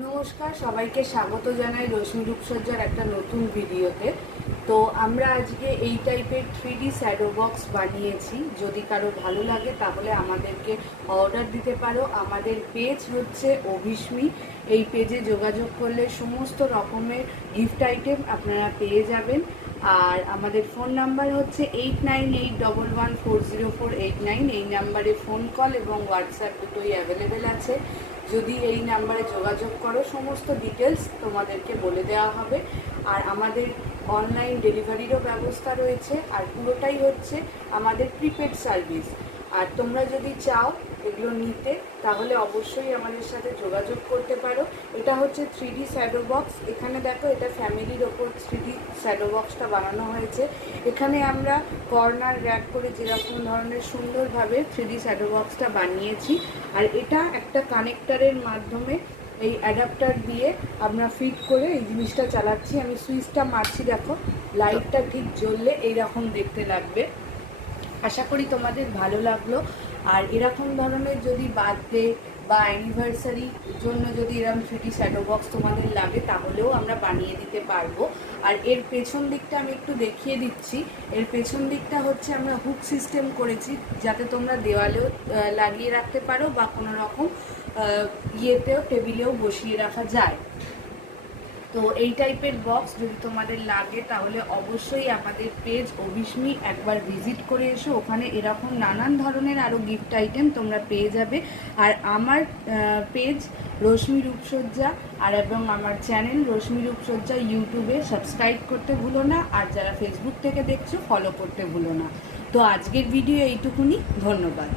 নমস্কার, সবাইকে স্বাগত জানাই রশ্মি রূপসজ্জার একটা নতুন ভিডিওতে। তো আমরা আজকে এই টাইপের 3D শ্যাডো বক্স বানিয়েছি। যদি কারো ভালো লাগে তাহলে আমাদেরকে অর্ডার দিতে পারো। আমাদের পেজ হচ্ছে অভিস্মি। এই পেজে যোগাযোগ করলে সমস্ত রকমের গিফট আইটেম আপনারা পেয়ে যাবেন। আর আমাদের ফোন নাম্বার হচ্ছে 8981140489। এই নাম্বারে ফোন কল এবং হোয়াটসঅ্যাপ দুটোই অ্যাভেলেবেল আছে। যদি এই নাম্বারে যোগাযোগ করো সমস্ত ডিটেলস তোমাদেরকে বলে দেওয়া হবে। আর আমাদের অনলাইন ডেলিভারিরও ব্যবস্থা রয়েছে, আর পুরোটাই হচ্ছে আমাদের প্রিপেড সার্ভিস। আর তোমরা যদি চাও এগুলো নিতে তাহলে অবশ্যই আমাদের সাথে যোগাযোগ করতে পারো। এটা হচ্ছে 3D শ্যাডো বক্স। এখানে দেখো, এটা ফ্যামিলির ওপর 3D শ্যাডো বক্সটা বানানো হয়েছে। এখানে আমরা কর্নার র্যাক করে যেরকম ধরনের সুন্দরভাবে 3D শ্যাডো বক্সটা বানিয়েছি। আর এটা একটা কানেক্টারের মাধ্যমে এই অ্যাডাপ্টার দিয়ে আমরা ফিট করে এই জিনিসটা চালাচ্ছি। আমি সুইচটা মারছি, দেখো লাইটটা ঠিক জ্বললে এইরকম দেখতে লাগবে। আশা করি তোমাদের ভালো লাগলো। আর এরকম ধরনের যদি বার্থডে বা অ্যানিভার্সারির জন্য যদি এরকম 3D শ্যাডো বক্স তোমাদের লাগে তাহলেও আমরা বানিয়ে দিতে পারবো। আর এর পেছন দিকটা আমি একটু দেখিয়ে দিচ্ছি। এর পেছন দিকটা হচ্ছে আমরা হুক সিস্টেম করেছি, যাতে তোমরা দেওয়ালেও লাগিয়ে রাখতে পারো বা কোনো রকম ইয়েতেও টেবিলেও বসিয়ে রাখা যায়। তো এই টাইপের বক্স যদি তোমাদের লাগে তাহলে অবশ্যই আমাদের পেজ অভিস্মি একবার ভিজিট করে এসো। ওখানে এরকম নানান ধরনের আরও গিফট আইটেম তোমরা পেয়ে যাবে। আর আমার পেজ রশ্মি রূপসজ্জা এবং আমার চ্যানেল রশ্মি রূপসজ্জা ইউটিউবে সাবস্ক্রাইব করতে ভুলো না। আর যারা ফেসবুক থেকে দেখছো ফলো করতে ভুলো না। তো আজকের ভিডিও এইটুকুনি, ধন্যবাদ।